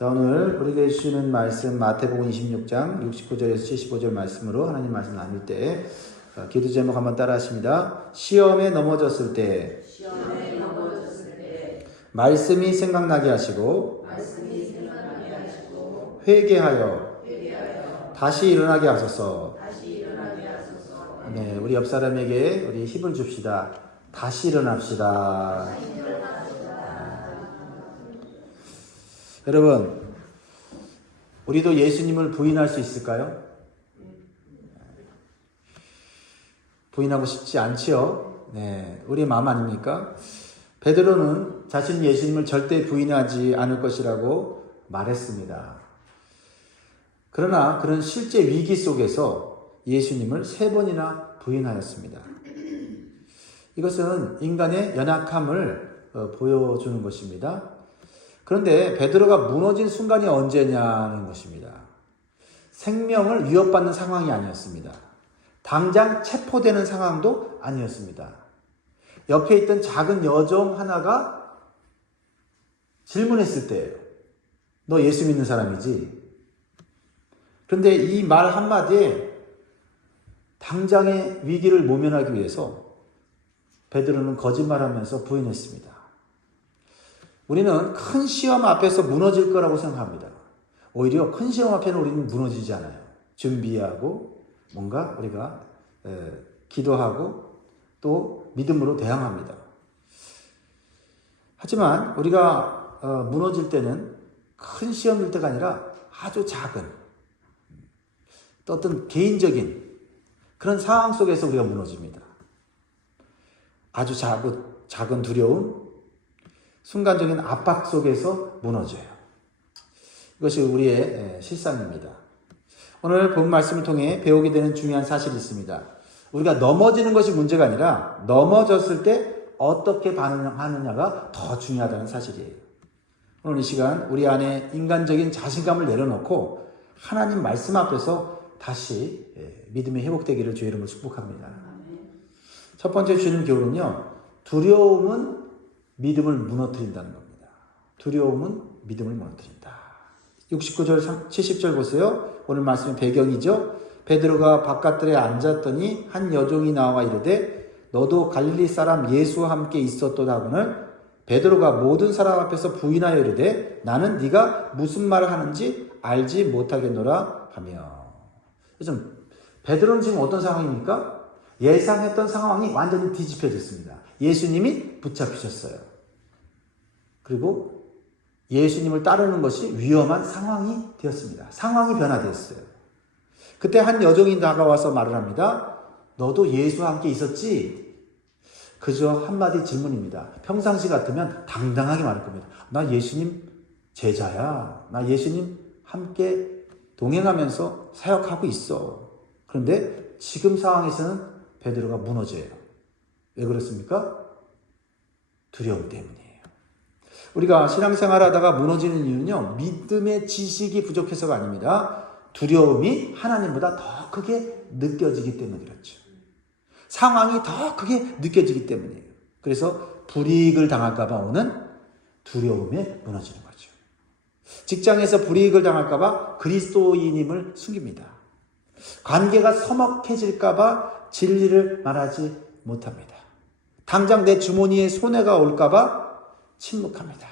자, 오늘 우리에게 주시는 말씀 마태복음 26장 69절에서 75절 말씀으로 하나님 말씀 나눌 때 기도 제목 한번 따라 하십니다. 시험에 넘어졌을 때 말씀이 생각나게 하시고 회개하여 다시 일어나게 하소서. 네, 우리 옆 사람에게 우리 힘을 줍시다. 다시 일어납시다. 여러분, 우리도 예수님을 부인할 수 있을까요? 부인하고 싶지 않지요? 네, 우리의 마음 아닙니까? 베드로는 자신 예수님을 절대 부인하지 않을 것이라고 말했습니다. 그러나 그런 실제 위기 속에서 예수님을 3번이나 부인하였습니다. 이것은 인간의 연약함을 보여주는 것입니다. 그런데 베드로가 무너진 순간이 언제냐는 것입니다. 생명을 위협받는 상황이 아니었습니다. 당장 체포되는 상황도 아니었습니다. 옆에 있던 작은 여종 하나가 질문했을 때예요. 너 예수 믿는 사람이지? 그런데 이 말 한마디에 당장의 위기를 모면하기 위해서 베드로는 거짓말하면서 부인했습니다. 우리는 큰 시험 앞에서 무너질 거라고 생각합니다. 오히려 큰 시험 앞에는 우리는 무너지지 않아요. 준비하고 뭔가 우리가 기도하고 또 믿음으로 대항합니다. 하지만 우리가 무너질 때는 큰 시험일 때가 아니라 아주 작은 또 어떤 개인적인 그런 상황 속에서 우리가 무너집니다. 아주 작은 두려움, 순간적인 압박 속에서 무너져요. 이것이 우리의 실상입니다. 오늘 본 말씀을 통해 배우게 되는 중요한 사실이 있습니다. 우리가 넘어지는 것이 문제가 아니라 넘어졌을 때 어떻게 반응하느냐가 더 중요하다는 사실이에요. 오늘 이 시간 우리 안에 인간적인 자신감을 내려놓고 하나님 말씀 앞에서 다시 믿음이 회복되기를 주의 이름으로 축복합니다. 첫 번째 주는 교훈은요. 두려움은 믿음을 무너뜨린다는 겁니다. 두려움은 믿음을 무너뜨린다. 69절, 70절 보세요. 오늘 말씀의 배경이죠. 베드로가 바깥들에 앉았더니 한 여종이 나와 이르되 너도 갈릴리 사람 예수와 함께 있었도다 하거늘 베드로가 모든 사람 앞에서 부인하여 이르되 나는 네가 무슨 말을 하는지 알지 못하겠노라 하며. 그래서 베드로는 지금 어떤 상황입니까? 예상했던 상황이 완전히 뒤집혀졌습니다. 예수님이 붙잡히셨어요. 그리고 예수님을 따르는 것이 위험한 상황이 되었습니다. 상황이 변화되었어요. 그때 한 여종이 다가와서 말을 합니다. 너도 예수와 함께 있었지? 그저 한마디 질문입니다. 평상시 같으면 당당하게 말할 겁니다. 나 예수님 제자야. 나 예수님 함께 동행하면서 사역하고 있어. 그런데 지금 상황에서는 베드로가 무너져요. 왜 그렇습니까? 두려움 때문이에요. 우리가 신앙생활 하다가 무너지는 이유는요. 믿음의 지식이 부족해서가 아닙니다. 두려움이 하나님보다 더 크게 느껴지기 때문에 그렇죠. 상황이 더 크게 느껴지기 때문이에요. 그래서 불이익을 당할까 봐 오는 두려움에 무너지는 거죠. 직장에서 불이익을 당할까 봐 그리스도인임을 숨깁니다. 관계가 서먹해질까 봐 진리를 말하지 못합니다. 당장 내 주머니에 손해가 올까 봐 침묵합니다.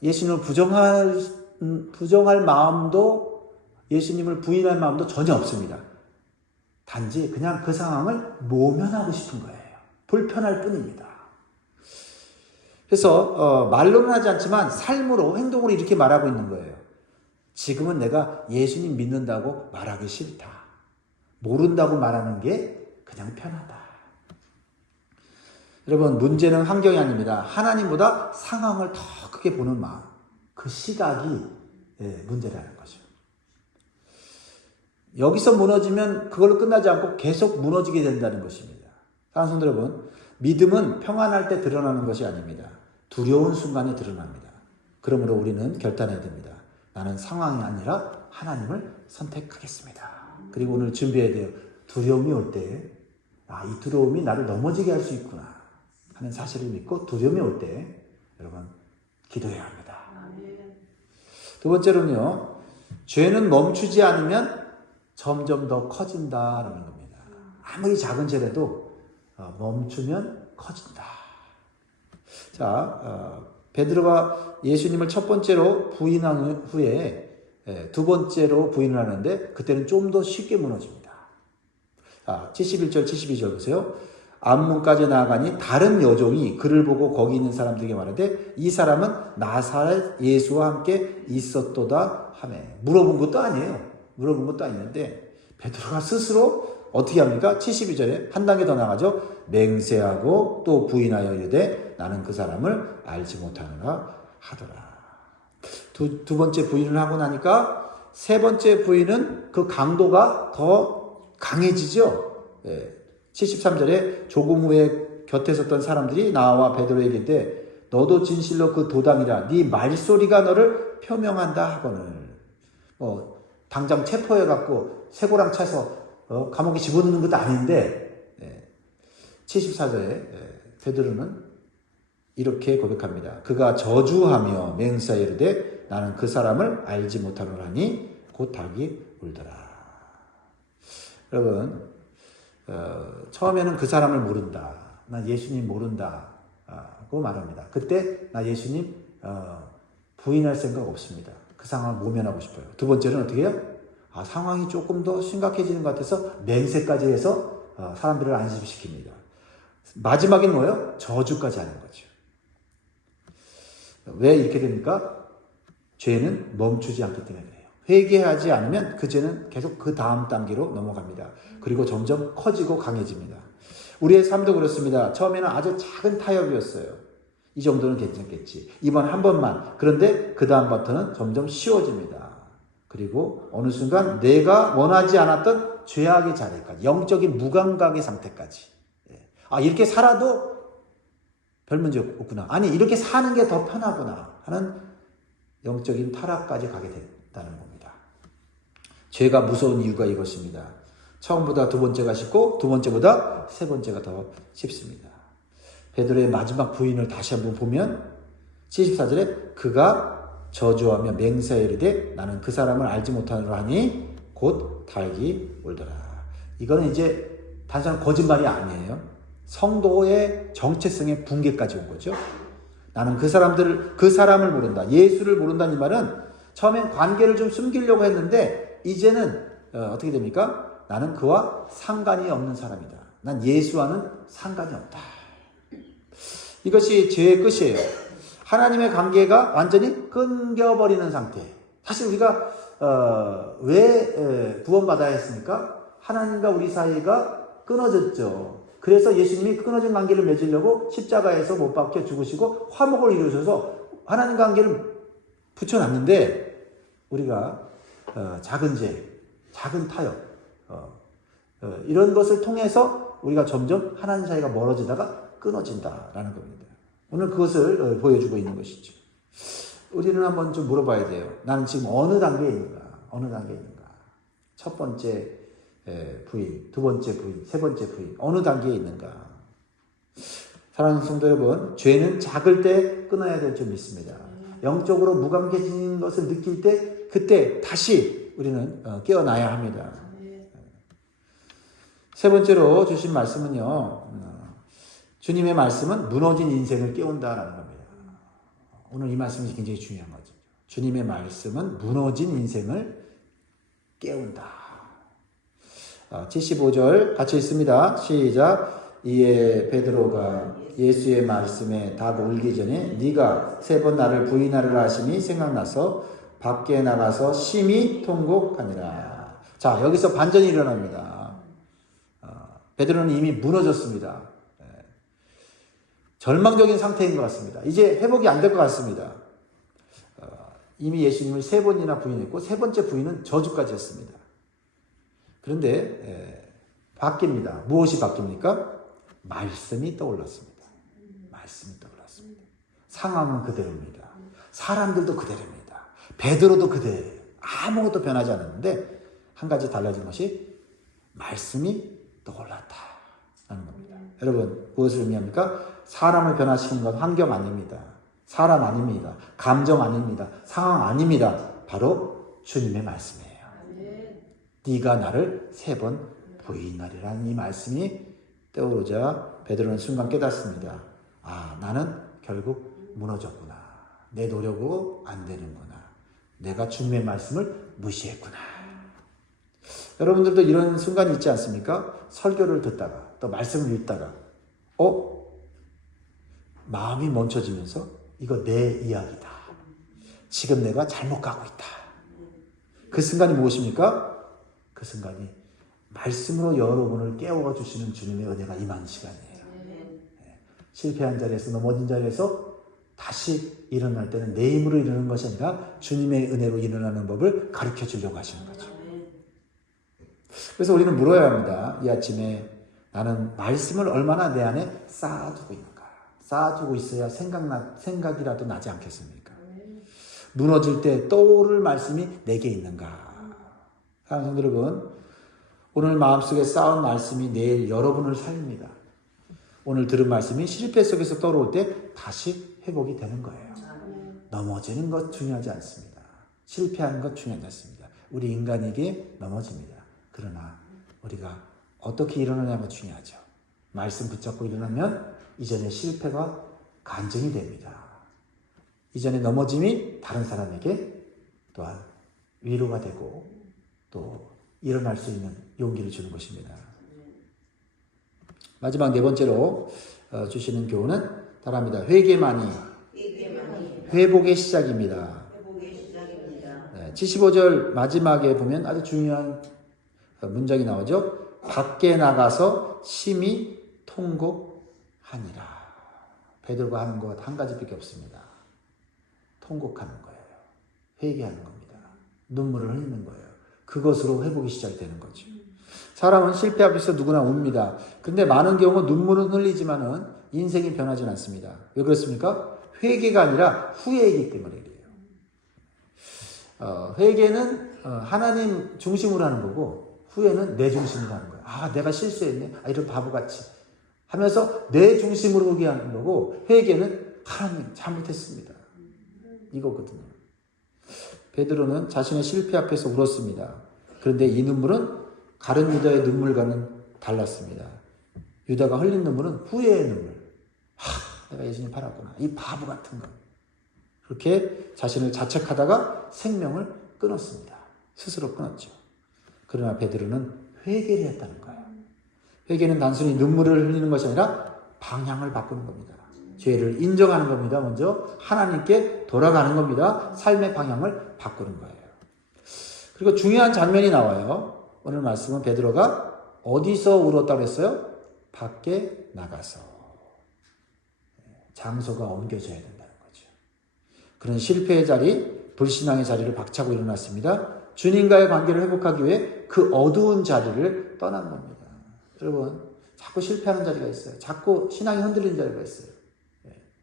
예수님을 부정할 마음도 예수님을 부인할 마음도 전혀 없습니다. 단지 그냥 그 상황을 모면하고 싶은 거예요. 불편할 뿐입니다. 그래서 말로는 하지 않지만 삶으로 행동으로 이렇게 말하고 있는 거예요. 지금은 내가 예수님 믿는다고 말하기 싫다. 모른다고 말하는 게 그냥 편하다. 여러분, 문제는 환경이 아닙니다. 하나님보다 상황을 더 크게 보는 마음, 그 시각이 문제라는 거죠. 여기서 무너지면 그걸로 끝나지 않고 계속 무너지게 된다는 것입니다. 사랑하는 성도 여러분, 믿음은 평안할 때 드러나는 것이 아닙니다. 두려운 순간에 드러납니다. 그러므로 우리는 결단해야 됩니다. 나는 상황이 아니라 하나님을 선택하겠습니다. 그리고 오늘 준비해야 돼요. 두려움이 올 때, 이 두려움이 나를 넘어지게 할 수 있구나 하는 사실을 믿고 두려움이 올 때 여러분 기도해야 합니다. 두 번째로는요, 죄는 멈추지 않으면 점점 더 커진다라는 겁니다. 아무리 작은 죄라도 멈추면 커진다. 자, 베드로가 예수님을 첫 번째로 부인한 후에 두 번째로 부인을 하는데 그때는 좀 더 쉽게 무너집니다. 71절, 72절 보세요. 앞문까지 나아가니 다른 여종이 그를 보고 거기 있는 사람들에게 말하되 이 사람은 나사렛 예수와 함께 있었도다 하며. 물어본 것도 아니에요. 물어본 것도 아닌데 베드로가 스스로 어떻게 합니까? 72절에 한 단계 더 나가죠. 맹세하고 또 부인하여 이르되 나는 그 사람을 알지 못하노라 하더라. 두 번째 부인을 하고 나니까 세 번째 부인은 그 강도가 더 강해지죠. 73절에 조금 후에 곁에 섰던 사람들이 나와 베드로에게 이르되 너도 진실로 그 도당이라 네 말소리가 너를 표명한다 하거늘. 당장 체포해 갖고 쇠고랑 차서 감옥에 집어넣는 것도 아닌데 74절에 베드로는 이렇게 고백합니다. 그가 저주하며 맹세하여 이르되 나는 그 사람을 알지 못하노라니 곧 닭이 울더라. 여러분, 처음에는 그 사람을 모른다. 나 예수님 모른다고 말합니다. 그때 나 예수님 부인할 생각 없습니다. 그 상황을 모면하고 싶어요. 두 번째는 어떻게 해요? 상황이 조금 더 심각해지는 것 같아서 맹세까지 해서 사람들을 안심시킵니다. 마지막엔 뭐예요? 저주까지 하는 거죠. 왜 이렇게 됩니까? 죄는 멈추지 않기 때문에 그래요. 회개하지 않으면 그 죄는 계속 그 다음 단계로 넘어갑니다. 그리고 점점 커지고 강해집니다. 우리의 삶도 그렇습니다. 처음에는 아주 작은 타협이었어요. 이 정도는 괜찮겠지. 이번 한 번만. 그런데 그 다음부터는 점점 쉬워집니다. 그리고 어느 순간 내가 원하지 않았던 죄악의 자리까지, 영적인 무감각의 상태까지. 이렇게 살아도 별 문제 없구나. 아니, 이렇게 사는 게 더 편하구나 하는 영적인 타락까지 가게 됐다는 겁니다. 죄가 무서운 이유가 이것입니다. 처음보다 두 번째가 쉽고 두 번째보다 세 번째가 더 쉽습니다. 베드로의 마지막 부인을 다시 한번 보면 74절에 그가 저주하며 맹세하여 이르되 나는 그 사람을 알지 못하노라 하니 곧 닭이 울더라. 이거는 이제 단순한 거짓말이 아니에요. 성도의 정체성의 붕괴까지 온 거죠. 나는 그 사람을 모른다. 예수를 모른다는 이 말은 처음엔 관계를 좀 숨기려고 했는데 이제는 어떻게 됩니까? 나는 그와 상관이 없는 사람이다. 난 예수와는 상관이 없다. 이것이 죄의 끝이에요. 하나님의 관계가 완전히 끊겨버리는 상태. 사실 우리가 왜 구원받아야 했습니까? 하나님과 우리 사이가 끊어졌죠. 그래서 예수님이 끊어진 관계를 맺으려고 십자가에서 못 박혀 죽으시고 화목을 이루셔서 하나님 관계를 붙여놨는데 우리가 작은 죄, 작은 타협 이런 것을 통해서 우리가 점점 하나님 사이가 멀어지다가 끊어진다라는 겁니다. 오늘 그것을 보여주고 있는 것이죠. 우리는 한번 좀 물어봐야 돼요. 나는 지금 어느 단계에 있는가? 어느 단계에 있는가? 첫 번째 부인, 두 번째 부인, 세 번째 부인, 어느 단계에 있는가? 사랑하는 성도 여러분, 죄는 작을 때 끊어야 될 줄 믿습니다. 영적으로 무감해진 것을 느낄 때 그때 다시 우리는 깨어나야 합니다. 세 번째로 주신 말씀은요. 주님의 말씀은 무너진 인생을 깨운다라는 겁니다. 오늘 이 말씀이 굉장히 중요한 거죠. 주님의 말씀은 무너진 인생을 깨운다. 75절 같이 읽습니다. 시작. 이에 베드로가 예수의 말씀에 다 울기 전에 네가 세 번 나를 부인하리라 하심이 생각나서 밖에 나가서 심히 통곡하니라. 자, 여기서 반전이 일어납니다. 베드로는 이미 무너졌습니다. 절망적인 상태인 것 같습니다. 이제 회복이 안 될 것 같습니다. 이미 예수님을 세 번이나 부인했고 세 번째 부인은 저주까지 했습니다. 그런데 바뀝니다. 무엇이 바뀝니까? 말씀이 떠올랐습니다. 말씀이 떠올랐습니다. 상황은 그대로입니다. 사람들도 그대로입니다. 베드로도 그대로예요. 아무것도 변하지 않았는데 한 가지 달라진 것이 말씀이 떠올랐다라는 겁니다. 여러분, 무엇을 의미합니까? 사람을 변화시키는 건 환경 아닙니다. 사람 아닙니다. 감정 아닙니다. 상황 아닙니다. 바로 주님의 말씀이에요. 네가 나를 3번 부인하리라는 이 말씀이 떠오르자 베드로는 순간 깨닫습니다. 아, 나는 결국 무너졌구나. 내 노력으로 안 되는구나. 내가 주님의 말씀을 무시했구나. 여러분들도 이런 순간이 있지 않습니까? 설교를 듣다가 또 말씀을 읽다가 마음이 멈춰지면서 이거 내 이야기다. 지금 내가 잘못 가고 있다. 그 순간이 무엇입니까? 그 순간이 말씀으로 여러분을 깨워 주시는 주님의 은혜가 임하는 시간이에요. 실패한 자리에서 넘어진 자리에서 다시 일어날 때는 내 힘으로 일어나는 것이 아니라 주님의 은혜로 일어나는 법을 가르쳐 주려고 하시는 거죠. 그래서 우리는 물어야 합니다. 이 아침에 나는 말씀을 얼마나 내 안에 쌓아두고 있는가. 쌓아두고 있어야 생각이라도 나지 않겠습니까? 무너질 때 떠오를 말씀이 내게 있는가. 사랑하는 성도 여러분, 오늘 마음속에 쌓은 말씀이 내일 여러분을 살립니다. 오늘 들은 말씀이 실패 속에서 떠오를 때 다시 회복이 되는 거예요. 넘어지는 것 중요하지 않습니다. 실패하는 것 중요하지 않습니다. 우리 인간에게 넘어집니다. 그러나 우리가 어떻게 일어나냐가 중요하죠. 말씀 붙잡고 일어나면 이전의 실패가 간증이 됩니다. 이전의 넘어짐이 다른 사람에게 또한 위로가 되고 또 일어날 수 있는 용기를 주는 것입니다. 마지막 4번째로 주시는 교훈은 따라합니다. 회개만이 회복의 시작입니다. 75절 마지막에 보면 아주 중요한 문장이 나오죠. 밖에 나가서 심히 통곡하니라. 베드로가 하는 것 한 가지밖에 없습니다. 통곡하는 거예요. 회개하는 겁니다. 눈물을 흘리는 거예요. 그것으로 회복이 시작되는 거죠. 사람은 실패 앞에서 누구나 웁니다. 그런데 많은 경우 눈물은 흘리지만은 인생이 변하지 않습니다. 왜 그렇습니까? 회개가 아니라 후회이기 때문에 그래요. 회개는 하나님 중심으로 하는 거고 후회는 내 중심으로 하는 거예요. 아, 내가 실수했네. 아, 이런 바보같이 하면서 내 중심으로 회개하는 거고 회개는 하나님 잘못했습니다. 이거거든요. 베드로는 자신의 실패 앞에서 울었습니다. 그런데 이 눈물은 다른 유다의 눈물과는 달랐습니다. 유다가 흘린 눈물은 후회의 눈물. 내가 예수님 팔았구나. 이 바보 같은 거. 그렇게 자신을 자책하다가 생명을 끊었습니다. 스스로 끊었죠. 그러나 베드로는 회개를 했다는 거예요. 회개는 단순히 눈물을 흘리는 것이 아니라 방향을 바꾸는 겁니다. 죄를 인정하는 겁니다. 먼저 하나님께 돌아가는 겁니다. 삶의 방향을 바꾸는 거예요. 그리고 중요한 장면이 나와요. 오늘 말씀은 베드로가 어디서 울었다고 했어요? 밖에 나가서. 장소가 옮겨져야 된다는 거죠. 그런 실패의 자리, 불신앙의 자리를 박차고 일어났습니다. 주님과의 관계를 회복하기 위해 그 어두운 자리를 떠난 겁니다. 여러분, 자꾸 실패하는 자리가 있어요. 자꾸 신앙이 흔들리는 자리가 있어요.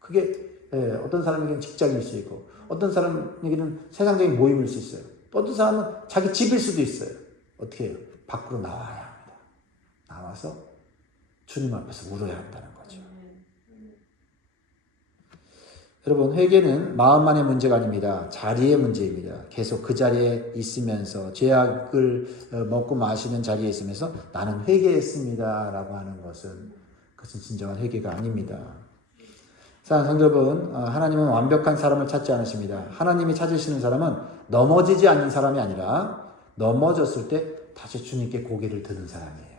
그게 어떤 사람에게는 직장일 수 있고 어떤 사람에게는 세상적인 모임일 수 있어요. 어떤 사람은 자기 집일 수도 있어요. 어떻게 해요? 밖으로 나와야 합니다. 나와서 주님 앞에서 울어야 한다는 거죠. 여러분, 회개는 마음만의 문제가 아닙니다. 자리의 문제입니다. 계속 그 자리에 있으면서 죄악을 먹고 마시는 자리에 있으면서 나는 회개했습니다 라고 하는 그것은 진정한 회개가 아닙니다. 사랑하는 성도 여러분, 하나님은 완벽한 사람을 찾지 않으십니다. 하나님이 찾으시는 사람은 넘어지지 않는 사람이 아니라 넘어졌을 때 다시 주님께 고개를 드는 사람이에요.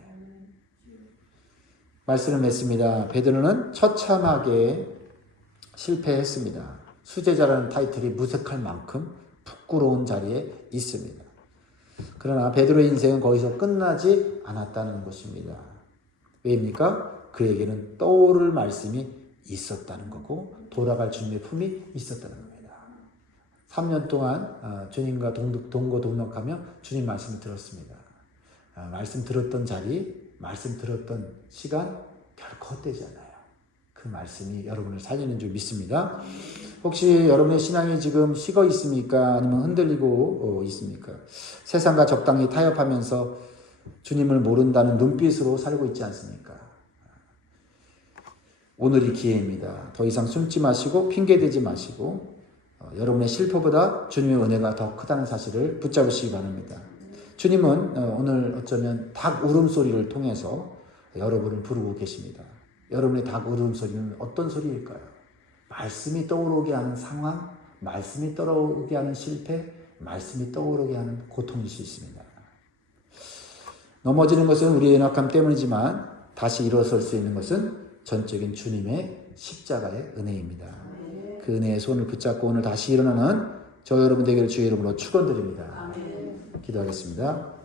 말씀을 맺습니다. 베드로는 처참하게 실패했습니다. 수제자라는 타이틀이 무색할 만큼 부끄러운 자리에 있습니다. 그러나 베드로의 인생은 거기서 끝나지 않았다는 것입니다. 왜입니까? 그에게는 떠오를 말씀이 있었다는 거고 돌아갈 주님의 품이 있었다는 겁니다. 3년 동안 주님과 동거동락하며 주님 말씀을 들었습니다. 말씀 들었던 자리, 말씀 들었던 시간 결코 헛되지 않아요. 그 말씀이 여러분을 살리는 줄 믿습니다. 혹시 여러분의 신앙이 지금 식어 있습니까? 아니면 흔들리고 있습니까? 세상과 적당히 타협하면서 주님을 모른다는 눈빛으로 살고 있지 않습니까? 오늘이 기회입니다. 더 이상 숨지 마시고 핑계대지 마시고 여러분의 실패보다 주님의 은혜가 더 크다는 사실을 붙잡으시기 바랍니다. 주님은 오늘 어쩌면 닭 울음소리를 통해서 여러분을 부르고 계십니다. 여러분의 닭 울음소리는 어떤 소리일까요? 말씀이 떠오르게 하는 상황, 말씀이 떠오르게 하는 실패, 말씀이 떠오르게 하는 고통일 수 있습니다. 넘어지는 것은 우리의 연약함 때문이지만 다시 일어설 수 있는 것은 전적인 주님의 십자가의 은혜입니다. 그 은혜의 손을 붙잡고 오늘 다시 일어나는 저 여러분 되기를 주의 이름으로 축원드립니다. 기도하겠습니다.